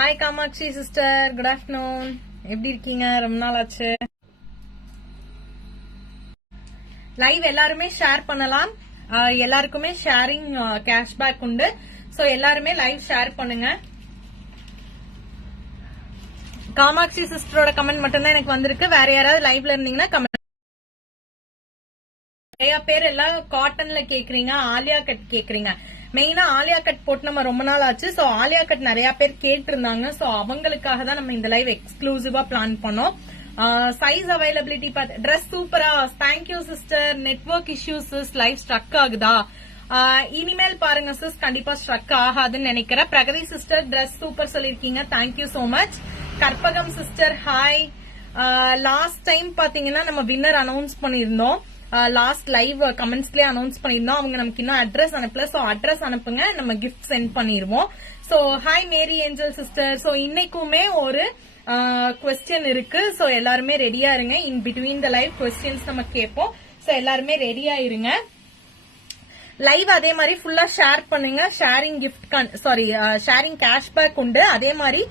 Hi Kamakshi sister, good afternoon. எப்படி இருக்கீங்க? ரொம்ப நாள் ஆச்சு. லைவ் எல்லாருமே ஷேர் பண்ணலாம். எல்லாருக்குமே ஷேரிங் கேஷ்பேக் உண்டு. சோ எல்லாருமே லைவ் ஷேர் பண்ணுங்க. காமாட்சி சிஸ்டரோட கமெண்ட் மட்டும் தான் எனக்கு வந்திருக்கு. வேற யாராவது லைவ்ல இருந்தீங்கன்னா கமெண்ட். நிறைய பேர் எல்லாம் காட்டன்ல கேக்குறீங்க, ஆலியா கட் கேக்குறீங்க. மெயினா ஆலியா கட் போட்டு நம்ம ரொம்ப நாள் ஆச்சு. சோ ஆலியா கட் நிறைய பேர் கேட்டு இருந்தாங்க. சோ அவங்களுக்காக தான் நம்ம இந்த லைவ் எக்ஸ்க்ளூசிவா பிளான் பண்ணோம். சைஸ் அவைலபிலிட்டி பார்த்து ட்ரெஸ் சூப்பரா. Thank you sister. Network issues, live struck ஆகுதா? இனிமேல் பாருங்க சிஸ், கண்டிப்பா ஸ்ட்ரக் ஆகாதுன்னு நினைக்கிறேன். பிரகதி சிஸ்டர் ட்ரெஸ் சூப்பர் சொல்லிருக்கீங்க, thank you so much. Karpagam sister hi. Last time பாத்தீங்கன்னா நம்ம வின்னர் அனௌன்ஸ் பண்ணிருந்தோம். லாஸ்ட் லைவ் கமெண்ட்ஸ்லயே அனௌன்ஸ் பண்ணிருந்தோம். அவங்க நமக்கு இன்னும் அட்ரஸ் அனுப்பல. சோ அட்ரஸ் அனுப்புங்க, நம்ம கிஃப்ட் சென்ட் பண்ணிருவோம். சோ ஹாய் மேரி ஏஞ்சல் சிஸ்டர். சோ இன்னைக்குமே ஒரு क्वेश्चन இருக்கு. சோ எல்லாருமே ரெடியா இருங்க. In between the live questions நம்ம கேட்போம். சோ எல்லாருமே ரெடியா இருங்க. லைவ் அதே மாதிரி ஃபுல்லா ஷேர் பண்ணுங்க. ஷேரிங் கிஃப்ட் ஷேரிங் கேஷ்பேக் உண்டு. அதே மாதிரி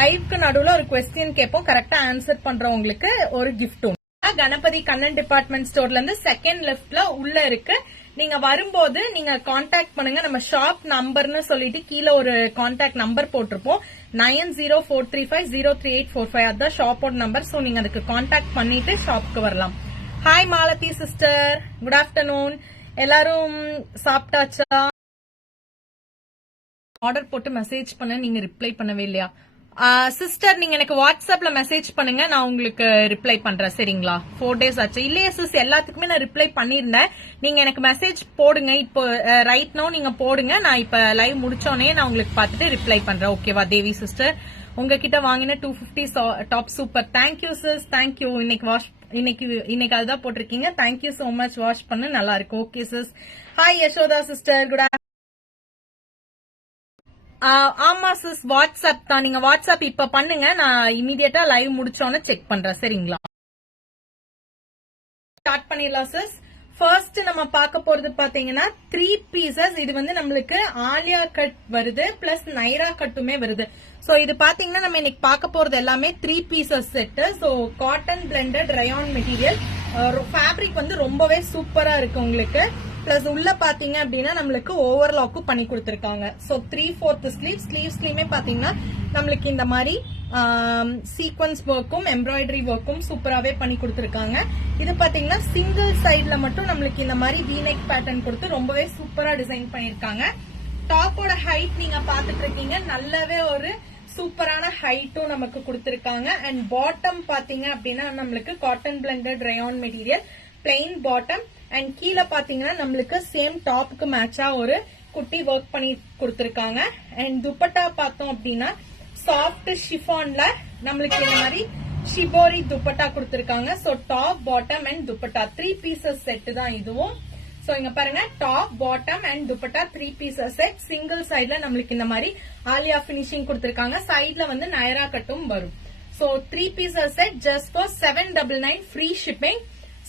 லைவ்க்கு நடுவுல ஒரு क्वेश्चन கேட்போம். கரெக்டா ஆன்சர் பண்றவங்களுக்கு ஒரு கிஃப்ட் உண்டு. கணபதி கண்ணன் டிபார்ட்மெண்ட் ஸ்டோர்ல இருந்து செகண்ட் லெஃப்ட்ல உள்ள இருக்கு. நீங்க வரும்போது நீங்க கான்டாக்ட் பண்ணுங்க. நம்ம ஷாப் நம்பர்னு சொல்லிட்டு கீழே ஒரு கான்டாக்ட் நம்பர் போட்டிருப்போம். 9043503845. அதுதான் ஷாப்போட நம்பர். சோ நீங்க அதுக்கு கான்டாக்ட் பண்ணிட்டு ஷாப்க்கு வரலாம். Hi Malathi sister, good afternoon. எல்லாரும் சாப்பிட்டாச்சா? ஆர்டர் போட்டு மெசேஜ் பண்ண நீங்க ரிப்ளை பண்ணவே இல்லையா? சிஸ்டர் நீங்க எனக்கு வாட்ஸ்அப்ல மெசேஜ் பண்ணுங்க, நான் உங்களுக்கு ரிப்ளை பண்றேன். சரிங்களா? 4 days ஆச்சு. இல்லையா சிஸ், எல்லாத்துக்குமே நான் ரிப்ளை பண்ணிருந்தேன். நீங்க எனக்கு மெசேஜ் போடுங்க. இப்போ ரைட் நோ நீங்க போடுங்க. நான் இப்ப லைவ் முடிச்சோடனே நான் உங்களுக்கு பார்த்துட்டு ரிப்ளை பண்றேன். ஓகேவா தேவி சிஸ்டர்? உங்ககிட்ட வாங்கின 250 top super. Thank you sis, thank you. இன்னைக்கு அதுதான் போட்டிருக்கீங்க. Thank you so much. வாஷ் பண்ணு, நல்லா இருக்கு. Okay sis. Hi Yashoda sister, good. ஆமா சிஸ், வாட்ஸ்அப் தான். நீங்க வாட்ஸ்அப் இப்ப பண்ணுங்க, நான் இமீடியட்டா லைவ் முடிச்சோன்னு செக் பண்றேன். சரிங்களா? ஸ்டார்ட் பண்ணிடலாம் சிஸ். ஃபர்ஸ்ட் நம்ம பார்க்க போறது பாத்தீங்கன்னா 3 பீசஸ். இது வந்து நம்மளுக்கு ஆலியா கட் வருது, பிளஸ் நைரா கட்டுமே வருது. சோ இது பாத்தீங்கன்னா நம்ம இன்னைக்கு பார்க்க போறது எல்லாமே 3 pieces set. So cotton blended rayon material. Fabric வந்து ரொம்பவே சூப்பரா இருக்கு உங்களுக்கு. பிளஸ் உள்ள பாத்தீங்க அப்படின்னா நம்மளுக்கு ஓவர்லாக்கும் பண்ணி கொடுத்திருக்காங்க. சோ 3/4 ஸ்லீவ்ஸ்லயுமே பாத்தீங்கன்னா நம்மளுக்கு இந்த மாதிரி சீக்வன்ஸ் ஒர்க்கும் எம்ப்ராய்டரி ஒர்க்கும் சூப்பராவே பண்ணி கொடுத்திருக்காங்க. இது பாத்தீங்கன்னா சிங்கிள் சைட்ல மட்டும் நம்மளுக்கு இந்த மாதிரி வீநெக் பேட்டர்ன் கொடுத்து ரொம்பவே சூப்பரா டிசைன் பண்ணிருக்காங்க. டாப்போட ஹைட் நீங்க பாத்துட்டு இருக்கீங்க, நல்லாவே ஒரு சூப்பரான ஹைட்டும் நமக்கு கொடுத்திருக்காங்க. அண்ட் பாட்டம் பாத்தீங்க அப்படின்னா நம்மளுக்கு cotton blended rayon material, plain bottom. And கீழே பாத்தீங்கன்னா நம்மளுக்கு சேம் டாப்புக்கு மேட்சா ஒரு குட்டி ஒர்க் பண்ணி கொடுத்திருக்காங்க. அண்ட் துப்பட்டா பார்த்தோம் அப்படின்னா சாஃப்ட் ஷிஃபான்ல நம்மளுக்கு இந்த மாதிரி ஷிபோரி துப்பட்டா கொடுத்திருக்காங்க. So top bottom and dupatta 3 pieces set தான் இதுவும். சோ இங்க பாருங்க, top bottom and dupatta 3 pieces set. Single சைட்ல நம்மளுக்கு இந்த மாதிரி ஆலியா பினிஷிங் கொடுத்திருக்காங்க. சைட்ல வந்து நைரா கட்டும் வரும். So 3 pieces set just for 799 free shipping.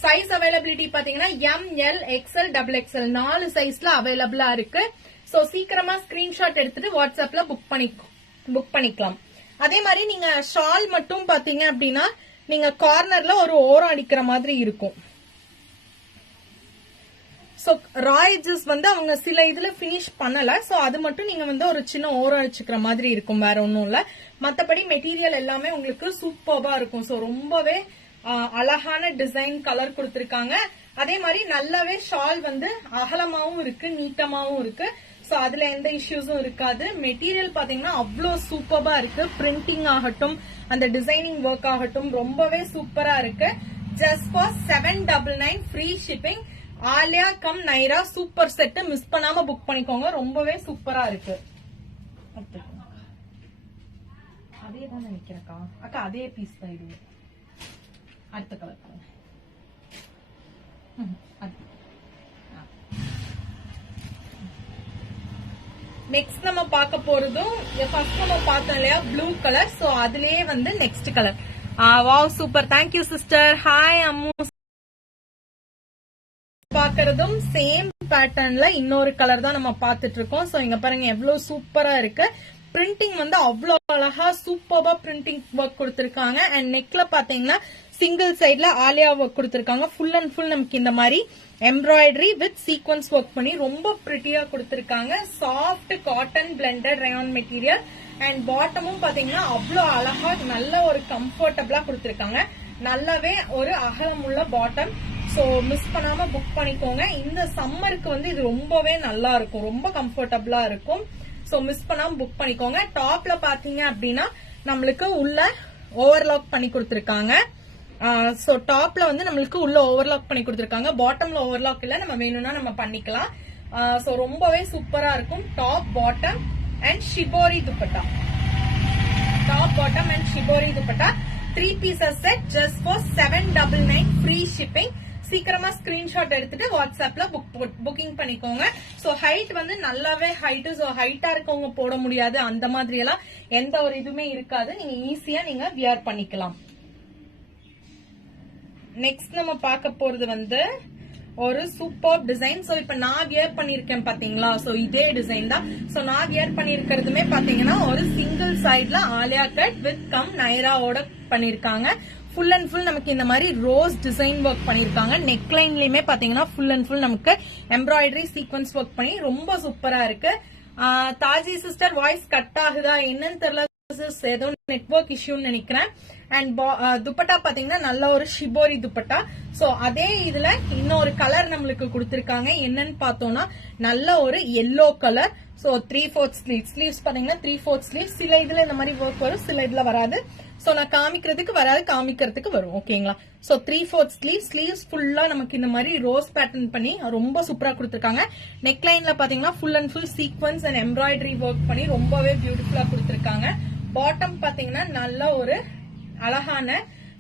Size availability பாத்தீங்கன்னா ML XL XXL 4 சைஸ்ல அவைலபிளா இருக்கு. சோ சீக்கிரமா ஸ்கிரீன்ஷாட் எடுத்துட்டு வாட்ஸ்அப்ல புக் பண்ணிக்கலாம். அதே மாதிரி நீங்க ஷால் மட்டும் பாத்தீங்க அப்படின்னா நீங்க கார்னர்ல ஒரு ஓரம் அடிக்கிற மாதிரி இருக்கும். சோ ராய்ஜஸ் வந்து அவங்க சில இதுல பினிஷ் பண்ணல. சோ அது மட்டும் நீங்க வந்து ஒரு சின்ன ஓரம் அடிச்சுக்கிற மாதிரி இருக்கும், வேற ஒன்னும் இல்ல. மத்தபடி மெட்டீரியல் எல்லாமே உங்களுக்கு சூப்பர்பா இருக்கும். சோ ரொம்பவே அழகான டிசைன் கலர் கொடுத்திருக்காங்க. அதே மாதிரி நல்லாவே ஷால் வந்து அகலமாவும் இருக்கு, நீட்டமாவும் இருக்கு. சோ அதுல எந்த இஷ்யூஸும் இருக்காது. மெட்டீரியல் பாத்தீங்கன்னா அவ்வளவு சூப்பரா இருக்கு. பிரிண்டிங் ஆகட்டும், அந்த டிசைனிங் ஒர்க் ஆகட்டும் ரொம்பவே சூப்பரா இருக்கு. Just for 799 free shipping. Aliya cum Nayra super set. Miss பண்ணாம புக் பண்ணிக்கோங்க, ரொம்பவே சூப்பரா இருக்கு. அதே தான் நினைக்கிறேன்க்கா. அக்கா அதே பீஸ் தான் இது. அடுத்த கலர் நெக்ஸ்ட் நம்ம பார்க்க போறதும் ஃபர்ஸ்ட் நம்ம பார்த்தோம் இல்லையா ப்ளூ கலர். சோ அதுலயே வந்து next colour. Wow super, thank you sister. Hi Ammu. பாக்குறதும் சேம் பேட்டர்ன்ல இன்னொரு கலர் தான் நம்ம பாத்துட்டு இருக்கோம். சோ இங்க பாருங்க எவ்வளவு சூப்பரா இருக்கு. பிரிண்டிங் வந்து அவ்வளவு அழகா சூப்பர்பா பிரிண்டிங் ஒர்க் கொடுத்திருக்காங்க. அண்ட் நெக்ல பாத்தீங்கன்னா சிங்கிள் சைட்ல ஆலியா ஒர்க் கொடுத்திருக்காங்க. ஃபுல் அண்ட் ஃபுல் நமக்கு இந்த மாதிரி எம்ப்ராய்டரி வித் சீக்வன்ஸ் ஒர்க் பண்ணி ரொம்ப பிரிட்டியா கொடுத்திருக்காங்க. Soft cotton blended rayon material. And பாட்டமும் பாத்தீங்கன்னா அவ்வளவு அழகா நல்ல ஒரு கம்ஃபர்டபிளா கொடுத்திருக்காங்க. நல்லாவே ஒரு அகலமுள்ள பாட்டம். சோ மிஸ் பண்ணாம புக் பண்ணிக்கோங்க. இந்த சம்மருக்கு வந்து இது ரொம்பவே நல்லா இருக்கும், ரொம்ப கம்ஃபர்டபிளா இருக்கும். சோ மிஸ் பண்ணாம புக் பண்ணிக்கோங்க. டாப்ல பாத்தீங்க அப்படின்னா நம்மளுக்கு உள்ள ஓவர்லாக் பண்ணி கொடுத்திருக்காங்க. சோ டாப்ல வந்து நம்மளுக்கு உள்ள ஓவர்லாக் பண்ணி கொடுத்திருக்காங்க. பாட்டம்ல ஓவர்லாக் இல்ல, நம்ம வேணும்னா நம்ம பண்ணிக்கலாம். சோ ரொம்பவே சூப்பரா இருக்கும். Top bottom and shibori dupatta. Top bottom and shibori dupatta 3 pieces set just for 799 free shipping. சீக்கிரமா ஸ்கிரீன்ஷாட் எடுத்துட்டு வாட்ஸ்அப்ல புக்கிங் பண்ணிக்கோங்க. சோ ஹைட் வந்து நல்லாவே ஹைட். சோ ஹைட்டா இருக்கவங்க போட முடியாது, அந்த மாதிரி எல்லாம் எந்த ஒரு இதுவுமே இருக்காது. நீங்க ஈஸியா நீங்க வியர் பண்ணிக்கலாம். நெக்ஸ்ட் நம்ம பார்க்க போறது வந்து ஒரு சூப்பர் டிசைன். சோ இப்ப நான் வியர் பண்ணிருக்கேன் பாத்தீங்களா, சோ இதே டிசைன் தான். சோ நான் வியர் பண்ணிருக்கிறதுமே பாத்தீங்கன்னா ஒரு சிங்கிள் சைட்ல ஆலியா கட் வித் கம் நைராவோட பண்ணிருக்காங்க. ஃபுல் அண்ட் ஃபுல் நமக்கு இந்த மாதிரி ரோஸ் டிசைன் ஒர்க் பண்ணிருக்காங்க. நெக் லைன்லயுமே பாத்தீங்கன்னா ஃபுல் அண்ட் ஃபுல் நமக்கு எம்ப்ராய்டரி சீக்வன்ஸ் ஒர்க் பண்ணி ரொம்ப சூப்பரா இருக்கு. தாஜி சிஸ்டர் வாய்ஸ் கட் ஆகுதா என்னன்னு தெரியல, ஏதோ நெட்வொர்க் இஷ்யூன்னு நினைக்கிறேன். அண்ட் துப்பட்டா பாத்தீங்கன்னா நல்ல ஒரு ஷிபோரி துப்பட்டா. சோ அதே இதுல இன்னொரு கலர் நம்மளுக்கு கொடுத்திருக்காங்க. என்னன்னு பார்த்தோம்னா நல்ல ஒரு எல்லோ கலர். சோ 3/4 ஸ்லீவ்ஸ் பாத்தீங்கன்னா 3/4 ஸ்லீவ்ஸ். சில இதுல இந்த மாதிரி ஒர்க் வரும், சில இதுல வராது. சோ நான் காமிக்கிறதுக்கு வராது, காமிக்கிறதுக்கு வரும். ஓகேங்களா. சோ 3/4 ஸ்லீவ்ஸ் ஃபுல்லா நமக்கு இந்த மாதிரி ரோஸ் பேட்டர்ன் பண்ணி ரொம்ப சூப்பரா கொடுத்திருக்காங்க. நெக் லைன்ல பாத்தீங்கன்னா full and full sequins and embroidery work பண்ணி ரொம்பவே பியூட்டிஃபுல்லா கொடுத்திருக்காங்க. பாட்டம் பாத்தீங்கன்னா நல்ல ஒரு அழகான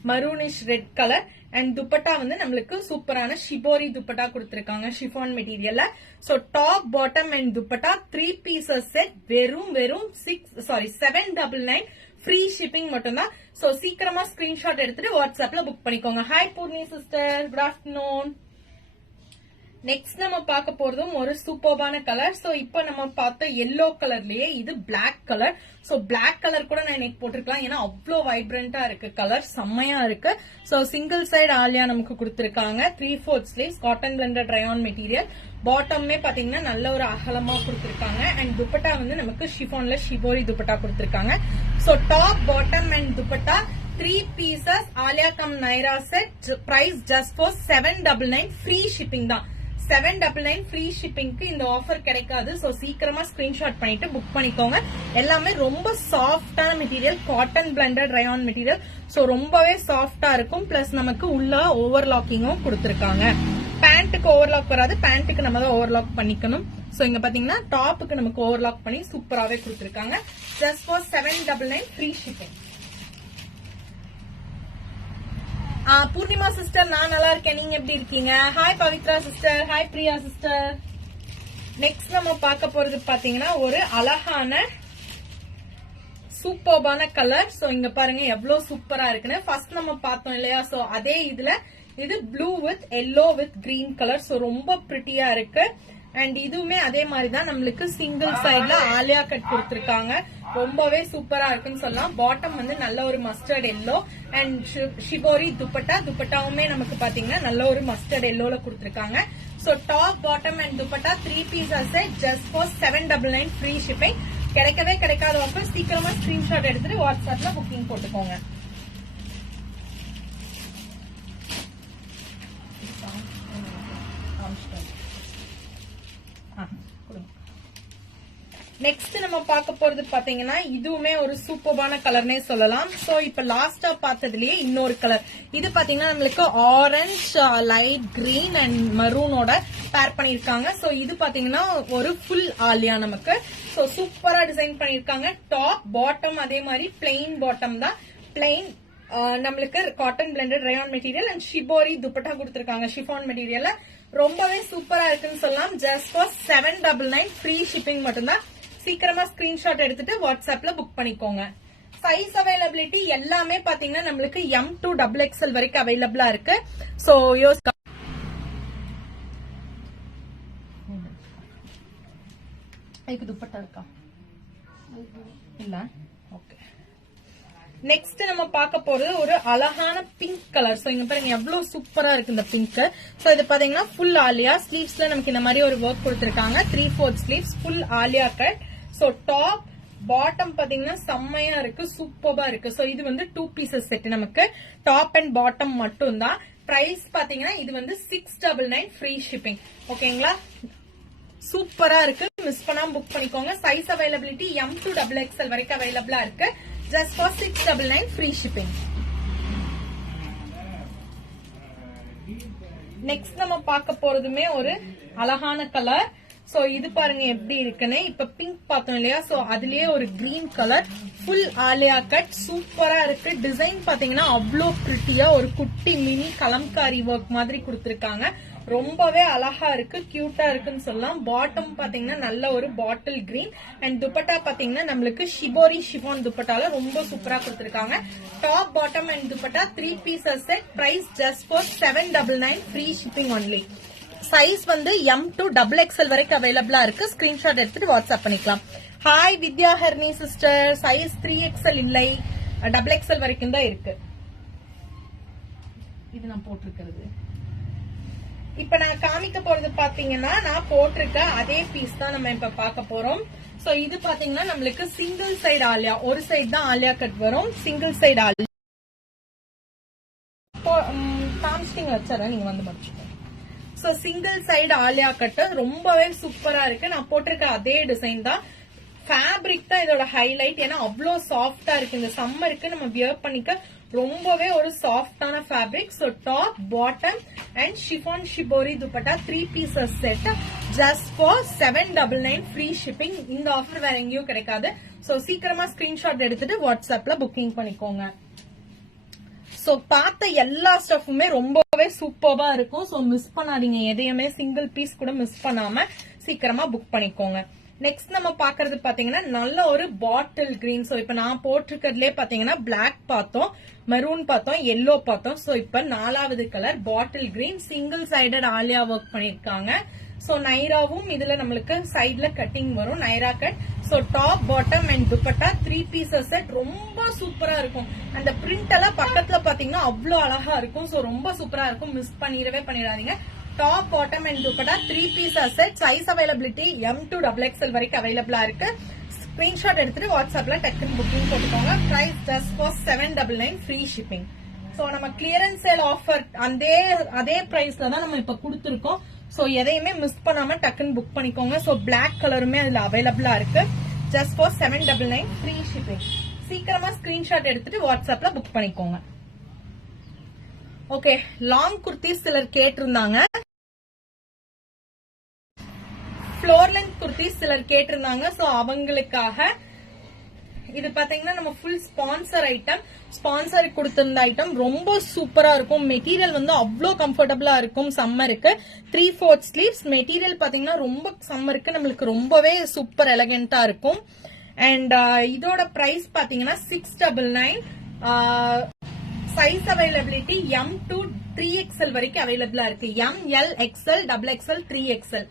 maroonish red colour. And dupatta வந்து நம்மளுக்கு சூப்பரான ஷிபோரி துப்பட்டா கொடுத்திருக்காங்க ஷிஃபான் மெட்டீரியல்ல. So top bottom and dupatta 3 pieces set வெறும் 799 ஃப்ரீ ஷிப்பிங் மட்டும்தான். சோ சீக்கிரமா ஸ்கிரீன்ஷாட் எடுத்துட்டு வாட்ஸ்அப்ல புக் பண்ணிக்கோங்க. Hi Poorni sister, good afternoon. Next நம்ம பார்க்க போறதும் ஒரு சூப்பர்பான கலர். சோ இப்ப நம்ம பார்த்த எல்லோ கலர்லயே இது black colour. So black colour கூட நான் நெக் போட்டிருக்கலாம், ஏன்னா அவ்வளோ வைப்ரண்டா இருக்கு, கலர் செம்மையா இருக்கு. சோ சிங்கிள் சைடு ஆலியா நமக்கு கொடுத்திருக்காங்க. 3/4 sleeves cotton blended rayon material. பாட்டம்மே பாத்தீங்கன்னா நல்ல ஒரு அகலமா கொடுத்திருக்காங்க. அண்ட் துப்பட்டா வந்து நமக்கு ஷிஃபான்ல ஷிபோரி துப்பட்டா கொடுத்திருக்காங்க. So top bottom and dupatta 3 pieces Aliya cum Nayra set. Price just for 799 free shipping தான். 799 ஃப்ரீ ஷிப்பிங்க்கு இந்த ஆஃபர் கிடைக்காது. சோ சீக்கிரமா ஸ்கிரீன்ஷாட் பண்ணிட்டு புக் பண்ணிக்கோங்க. எல்லாமே ரொம்ப சாஃப்டான material, cotton blended rayon material. So ரொம்பவே சாஃப்டா இருக்கும். பிளஸ் நமக்கு உள்ள ஓவர்லாக்கிங்கும் கொடுத்திருக்காங்க. பேண்ட்டுக்கு ஓவர்லாக் வராது, பேண்ட்டுக்கு நம்ம தான் ஓவர்லாக் பண்ணிக்கணும். சோ இங்க பாத்தீங்கன்னா டாப்புக்கு நமக்கு ஓவர்லாக் பண்ணி சூப்பராவே கொடுத்திருக்காங்க. Just for 799 free shipping. Purnima sister நான் நல்லா இருக்கேன், நீங்க எப்படி இருக்கீங்க? Hi Pavithra sister, hi Priya sister. Next நம்ம பார்க்க போறது பாத்தீங்கன்னா ஒரு அழகான சூப்பர்பான கலர். சோ இங்க பாருங்க எவ்வளவு சூப்பரா இருக்குன்னு. ஃபர்ஸ்ட் நம்ம பார்த்தோம் இல்லையா, சோ அதே இதுல இது blue with yellow with green colour. So ரொம்ப பிரிட்டியா இருக்கு. அண்ட் இதுவுமே அதே மாதிரிதான் நம்மளுக்கு சிங்கிள் சைட்ல ஆலியா கட் கொடுத்திருக்காங்க. ரொம்பவே சூப்பரா இருக்குன்னு சொல்லலாம். பாட்டம் வந்து நல்ல ஒரு mustard yellow and shibori dupatta. துப்பட்டாவுமே நமக்கு பாத்தீங்கன்னா நல்ல ஒரு மஸ்டர்ட் எல்லோல கொடுத்திருக்காங்க. So top bottom and dupatta 3 pieces set just for 799 free shipping. கிடைக்கவே கிடைக்காத ஆஃபர். சீக்கிரமா ஸ்கிரீன்ஷாட் எடுத்துட்டு வாட்ஸ்அப்ல புக்கிங் போட்டுக்கோங்க. நெக்ஸ்ட் நம்ம பார்க்க போறது பாத்தீங்கன்னா இதுவுமே ஒரு சூப்பர்பான கலர்னே சொல்லலாம். சோ இப்ப லாஸ்டா பார்த்ததுலயே இன்னொரு கலர். இது பாத்தீங்கன்னா நம்மளுக்கு ஆரஞ்ச், லைட் கிரீன் அண்ட் மரூனோட பேர் பண்ணிருக்காங்க. சோ இது பாத்தீங்கன்னா ஒரு ஃபுல் ஆலியா நமக்கு. சோ சூப்பரா டிசைன் பண்ணிருக்காங்க. டாப் பாட்டம் அதே மாதிரி பிளெயின் பாட்டம் தான். பிளெயின் நம்மளுக்கு cotton blended rayon material and shibori dupatta கொடுத்திருக்காங்க ஷிஃபான் மெட்டீரியல்ல. ரொம்பவே சூப்பரா இருக்குன்னு சொல்லலாம். ஜஸ்ட் ஃபார் 799 ஃப்ரீ ஷிப்பிங் மட்டும்தான். சீக்கிரமா ஸ்கிரீன்ஷாட் எடுத்துட்டு வாட்ஸ்அப்ல புக் பண்ணிக்கோங்க. சைஸ் அவைலபிலிட்டி எல்லாமே பாத்தீங்கன்னா நம்மளுக்கு M to XXL வரைக்கும் அவைலபிளா இருக்கு. சோ யோசிக்க துப்பட்டா இருக்கா? இல்ல. ஓகே, நெக்ஸ்ட் நம்ம பார்க்க போறது ஒரு அழகான பிங்க் கலர். சோ இங்க பாருங்க எவ்வளவு சூப்பரா இருக்கு இந்த பிங்க். சோ இது பாத்தீங்கன்னா ஃபுல் ஆலியா. ஸ்லீவ்ஸ்ல நமக்கு இந்த மாதிரி ஒரு ஒர்க் கொடுத்திருக்காங்க. 3/4 sleeves, full Aliya cut. So top bottom பாத்தீங்கன்னா செம்மையா இருக்கு, சூப்பரா இருக்கு. சோ இது வந்து 2 பீசஸ் செட். நமக்கு டாப் அண்ட் பாட்டம் மட்டும் தான். பிரைஸ் பாத்தீங்கன்னா இது வந்து 699 ஃப்ரீ ஷிப்பிங். ஓகேங்களா, சூப்பரா இருக்கு, மிஸ் பண்ணாம புக் பண்ணிக்கோங்க. Size availability M to XXL வரைக்கும் அவைலபிளா இருக்கு. Just for 699 free shipping. Next நம்ம பார்க்க போறதுமே ஒரு அழகான கலர். சோ இது பாருங்க எப்படி இருக்குன்னு. இப்ப பிங்க் பார்த்தோம் இல்லையா, சோ அதுலயே ஒரு green colour, full Aliya cut, சூப்பரா இருக்கு. டிசைன் பாத்தீங்கன்னா அவ்வளோ பிரிட்டியா ஒரு குட்டி மினி கலம்காரி ஒர்க் மாதிரி கொடுத்திருக்காங்க. ரொம்பவே அழகா இருக்கு, கியூட்டா இருக்குன்னு சொல்லலாம். பாட்டம் பாத்தீங்கன்னா நல்ல ஒரு பாட்டில் கிரீன் அண்ட் துப்பட்டா பாத்தீங்கன்னா நம்மளுக்கு ஷிபோரி ஷிஃபான் துப்பட்டால ரொம்ப சூப்பரா கொடுத்திருக்காங்க. Top bottom and dupatta 3 pieces set. Price just for 799 free shipping only. Size வந்து M to XXL வரைக்கும் அவைலபிளா இருக்கு. ஸ்கிரீன்ஷாட் எடுத்துட்டு வாட்ஸ்அப் பண்ணிக்கலாம். ஹாய் வித்யா ஹர்னி சிஸ்டர், சைஸ் 3XL இல்லை, XXL வரைக்கும் தான் இருக்கு. இது நான் போட்டிருக்கிறது. இப்ப நான் காமிக்க போறது பாத்தீங்கன்னா நான் போட்டிருக்க அதே பீஸ் தான் நம்ம இப்ப பார்க்க போறோம். சோ இது பாத்தீங்கன்னா நம்மளுக்கு சிங்கிள் சைடு ஆலியா, ஒரு சைடு தான் ஆலியா கட் வரும். சிங்கிள் சைடு ஆலியா காமிச்சிட்டிங்க வச்சார நீங்க வந்து முடிச்சுக்கோங்க. சோ சிங்கிள் சைடு ஆலியா கட்டு ரொம்பவே சூப்பரா இருக்கு. நான் போட்டிருக்க அதே டிசைன் தான். ஃபேப்ரிக் தான் இதோட ஹைலைட். ஏன்னா அவ்வளோ சாஃப்டா இருக்கு. இந்த சம்மருக்கு நம்ம வியர் பண்ணிக்க ரொம்பவே ஒரு சாஃப்டான fabric. So top bottom and chiffon shibori dupatta 3 pieces set. Just for 799 free shipping. இந்த ஆஃபர் வேற எங்கேயும் கிடைக்காது. சோ சீக்கிரமா ஸ்கிரீன்ஷாட் எடுத்துட்டு வாட்ஸ்அப்ல புக்கிங் பண்ணிக்கோங்க. சோ பார்த்த எல்லா ஸ்டஃப்புமே ரொம்பவே சூப்பரா இருக்கும். சோ மிஸ் பண்ணாதீங்க எதையுமே, சிங்கிள் பீஸ் கூட மிஸ் பண்ணாம சீக்கிரமா புக் பண்ணிக்கோங்க. நெக்ஸ்ட் நம்ம பாக்குறது பாத்தீங்கன்னா நல்ல ஒரு பாட்டில் கிரீன். சோ இப்ப நான் போட்டிருக்கிறதுலே பாத்தீங்கன்னா பிளாக் பார்த்தோம், மெரூன் பார்த்தோம், எல்லோ பார்த்தோம். சோ இப்ப 4வது colour bottle green, single sided Aliya work பண்ணிருக்காங்க. சோ நைராவும் இதுல நம்மளுக்கு சைட்ல கட்டிங் வரும், Nayra cut. So top bottom and dupatta 3 pieces set. ரொம்ப சூப்பரா இருக்கும். அந்த பிரிண்ட் எல்லாம் பக்கத்துல பாத்தீங்கன்னா அவ்வளவு அழகா இருக்கும். சோ ரொம்ப சூப்பரா இருக்கும், மிஸ் பண்ணிடாதீங்க. Top bottom and dupatta 3 pieces set. Size availability M to XXL வரைக்கும் அவைலபிளா இருக்கு. ஸ்கிரீன்ஷாட் எடுத்துட்டு வாட்ஸ்அப்ல டக்குன்னு புக்கிங் போட்டுக்கோங்க. Price just for 799 free shipping. So நம்ம கிளியரன்ஸ் சேல் ஆஃபர் அதே பிரைஸ்ல தான் நம்ம இப்ப கொடுத்துருக்கோம். சோ எதையுமே மிஸ் பண்ணாம டக்குன்னு புக் பண்ணிக்கோங்க. சோ பிளாக் கலருமே அதுல அவைலபிளா இருக்கு. Just for 799 free shipping. சீக்கிரமா ஸ்கிரீன்ஷாட் எடுத்துட்டு வாட்ஸ்அப்ல புக் பண்ணிக்கோங்க. ஓகே, லாங் குர்த்திஸ் சிலர் கேட்டிருந்தாங்க, ஃப்ளோர் லென்த் குர்த்திஸ் சிலர் கேட்டிருந்தாங்க. சோ அவங்களுக்காக இது பாத்தீங்கன்னா நம்ம ஃபுல் ஸ்பான்சர் ஐட்டம். ஸ்பான்சர் கொடுத்திருந்த ஐட்டம் ரொம்ப சூப்பரா இருக்கும். மெட்டீரியல் வந்து அவ்வளோ கம்ஃபர்டபுளா இருக்கும். சம்மருக்கு 3/4 ஸ்லீவ்ஸ். மெட்டீரியல் பாத்தீங்கன்னா ரொம்ப சம்மருக்கு நம்மளுக்கு ரொம்பவே சூப்பர் எலகென்ட்டா இருக்கும். அண்ட் இதோட பிரைஸ் பாத்தீங்கன்னா 699. Size availability M to 3XL வரைக்கும் அவைலபிளா இருக்கு. M, L, XL, XXL, 3XL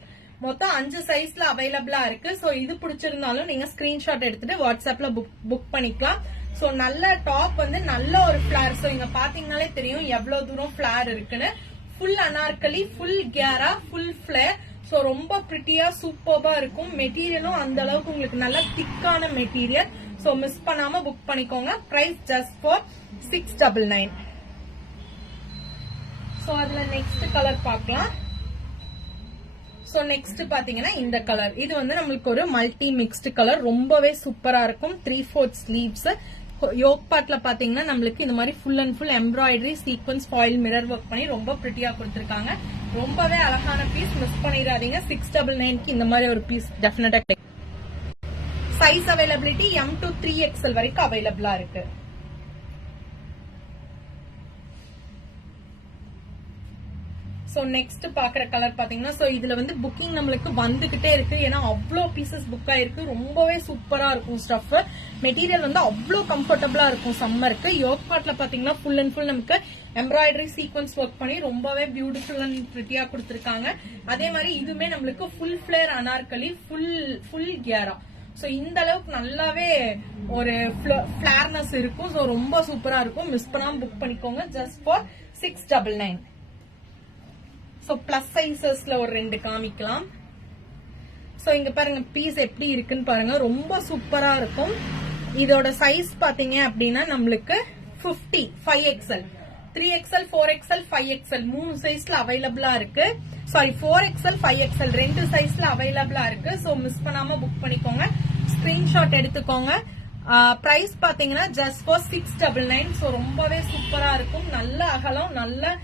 மொத்தம் 5 சைஸ்ல அவைலபிளா இருக்கு. சோ இது பிடிச்சிருந்தாலும் நீங்க ஸ்கிரீன்ஷாட் எடுத்துட்டு வாட்ஸ்அப்ல புக் பண்ணிக்கலாம். சோ நல்ல டாப் வந்து நல்ல ஒரு ஃபிளார். சோ இங்க பாத்தீங்கன்னாலே தெரியும் எவ்வளவு தூரம் ஃபிளார் இருக்குன்னு. ஃபுல் அனார்கலி, ஃபுல் கேரா, ஃபுல் ஃபிளேர். சோ ரொம்ப பிரிட்டியா சூப்பர்பா இருக்கும். மெட்டீரியலும் அந்த அளவுக்கு உங்களுக்கு நல்ல திக்கான மெட்டீரியல். சோ மிஸ் பண்ணாம புக் பண்ணிக்கோங்க. Price just for 699. சோ அதுல நெக்ஸ்ட் கலர் பார்க்கலாம். சோ நெக்ஸ்ட் பாத்தீங்கன்னா இந்த கலர். இது வந்து நம்மளுக்கு ஒரு மல்டி மிக்ஸ்டு கலர். ரொம்பவே சூப்பரா இருக்கும். 3/4 ஸ்லீவ்ஸ். யோக் பார்ட்ல பாத்தீங்கன்னா நம்மளுக்கு இந்த மாதிரி full and full embroidery, sequence, foil, mirror work பண்ணி ரொம்ப பிரிட்டியா கொடுத்திருக்காங்க. ரொம்பவே அழகான பீஸ், மிஸ் பண்ணிடாதீங்க. 699க்கு இந்த மாதிரி ஒரு பீஸ் டெஃபினட்டா கிடைக்கும். Size availability M to 3XL வரைக்கும் அவைலபிளா இருக்கு. சோ நெக்ஸ்ட் பாக்குற கலர் பாத்தீங்கன்னா சோ இதுல வந்து புக்கிங் நம்மளுக்கு வந்துகிட்டே இருக்கு. ஏன்னா அவ்வளோ பீசஸ் புக் ஆயிருக்கு. ரொம்பவே சூப்பரா இருக்கும் ஸ்டஃப். மெட்டீரியல் வந்து அவ்வளோ கம்ஃபர்டபுளா இருக்கும் சம்மருக்கு. யோக் பார்ட்ல பாத்தீங்கன்னா ஃபுல் அண்ட் ஃபுல் நமக்கு எம்ப்ராய்டரி, சீக்வன்ஸ் ஒர்க் பண்ணி ரொம்பவே பியூட்டிஃபுல் அண்ட் பிரிட்டியா கொடுத்திருக்காங்க. அதே மாதிரி இதுவுமே நம்மளுக்கு ஃபுல் ஃபிளேர் அனார்கலி, ஃபுல் கியாரா. சோ இந்த அளவுக்கு நல்லாவே ஒரு ஃபிளார்னஸ் இருக்கும். சோ ரொம்ப சூப்பரா இருக்கும். மிஸ் பண்ணாம புக் பண்ணிக்கோங்க. Just for 699. சோ பிளஸ் சைசஸ்ல ஒரு 2 காமிக்கலாம். சோ இங்க பாருங்க பீஸ் எப்படி இருக்குன்னு பாருங்க. ரொம்ப சூப்பரா இருக்கும். இதோட சைஸ் பாத்தீங்க அப்படின்னா நம்மளுக்கு 50, 5XL, 3XL, 4XL, 5XL 3 சைஸ்ல அவைலபிளா இருக்கு. சாரி 4XL, 5XL 2 சைஸ்ல அவைலபிளா இருக்கு. சோ மிஸ் பண்ணாம புக் பண்ணிக்கோங்க. ஸ்கிரீன்ஷாட் எடுத்துக்கோங்க. பிரைஸ் பாத்தீங்கன்னா ஜஸ்ட் ஃபார் 699. சோ ரொம்பவே சூப்பரா இருக்கும். நல்ல அகலம், நல்ல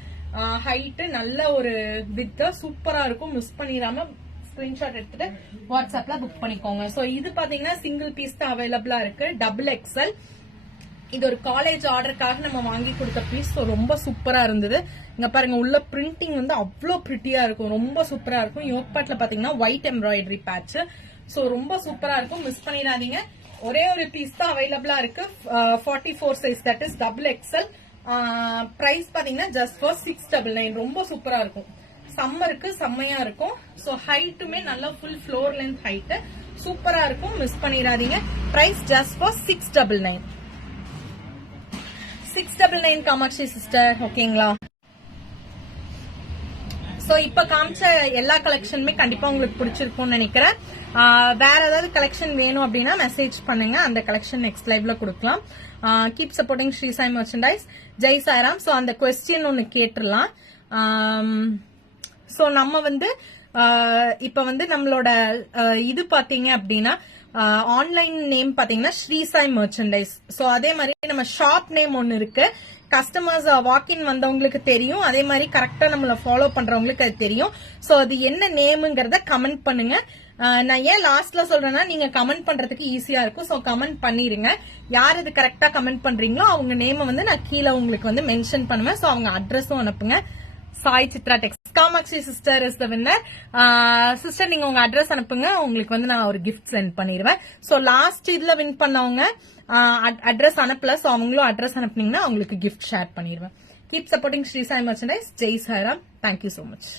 ஹைட், நல்ல ஒரு வித் சூப்பரா இருக்கும். மிஸ் பண்ணிடாம ஸ்கிரீன்ஷாட் எடுத்துட்டு வாட்ஸ்அப்ல புக் பண்ணிக்கோங்க. சோ இது பாத்தீங்கன்னா சிங்கிள் பீஸ் தான் அவைலபிளா இருக்கு. Double XL. இது ஒரு காலேஜ் ஆர்டருக்காக நம்ம வாங்கி கொடுத்த பீஸ். ஸோ ரொம்ப சூப்பரா இருந்தது. இங்க பாருங்க உள்ள பிரிண்டிங் வந்து அவ்வளோ பிரிட்டியா இருக்கும். ரொம்ப சூப்பரா இருக்கும். யோக் பார்ட்ல பாத்தீங்கன்னா ஒயிட் எம்ப்ராய்டரி பேட்ச். ஸோ ரொம்ப சூப்பரா இருக்கும். மிஸ் பண்ணிடாதீங்க. ஒரே ஒரு பீஸ் தான் அவைலபிளா இருக்கு. 44 size, that is double XL. Price பாத்தீங்கன்னா ஜஸ்ட் ஃபார் 699. ரொம்ப சூப்பரா இருக்கும். சம்மருக்கு செம்மையா இருக்கும். ஸோ ஹைட்டுமே நல்லா ஃபுல் ஃப்ளோர் லென்த் ஹைட் சூப்பரா இருக்கும். மிஸ் பண்ணிடாதீங்க. Price just for 699. 699 Kamakshi sister. ஓகேங்களா? சோ இப்ப காமிச்ச எல்லா கலெக்ஷனுமே கண்டிப்பா உங்களுக்கு பிடிச்சிருக்கும்னு நினைக்கிறேன். வேற ஏதாவது கலெக்ஷன் வேணும் அப்படின்னா மெசேஜ் பண்ணுங்க. அந்த கலெக்ஷன் நெக்ஸ்ட் லைவ்ல கொடுக்கலாம். Keep supporting Sri Sai merchandise. Jai Sairam. So அந்த கொஸ்டின் ஒன்னு கேட்டுடலாம். சோ நம்ம வந்து இப்ப வந்து நம்மளோட இது பாத்தீங்க அப்படின்னா ஆன்லைன் நேம் பாத்தீங்கன்னா ஸ்ரீ சாய் மர்ச்சன்டைஸ். சோ அதே மாதிரி நம்ம ஷாப் நேம் ஒன்னு இருக்கு. கஸ்டமர்ஸ் வாக்கின் வந்தவங்களுக்கு தெரியும். அதே மாதிரி கரெக்டா நம்மள ஃபாலோ பண்றவங்களுக்கு அது தெரியும். சோ அது என்ன நேம்ங்கறத கமெண்ட் பண்ணுங்க. நான் ஏன் லாஸ்ட்ல சொல்றேன்னா நீங்க கமெண்ட் பண்றதுக்கு ஈஸியா இருக்கும். சோ கமெண்ட் பண்ணிருங்க. யார் இது கரெக்டா கமெண்ட் பண்றீங்களோ அவங்க நேம் வந்து நான் கீழே உங்களுக்கு வந்து மென்ஷன் பண்ணுவேன். சோ அவங்க அட்ரஸும் அனுப்புங்க. Sai Chitra tex. Kamakshi sister is the winner. Sister நீங்க உங்க அட்ரஸ் அனுப்புங்க. உங்களுக்கு வந்து நான் ஒரு கிஃப்ட் சென்ட் பண்ணிடுவேன். சோ லாஸ்ட் இதுல வின் பண்ணவங்க அட்ரஸ் அனுப்பல. சோ அவங்களும் அட்ரஸ் அனுப்புனீங்கன்னா அவங்களுக்கு கிஃப்ட் ஷேர் பண்ணிடுவேன். Keep supporting Sri Sai merchandise. Jai Sairam. Thank you so much.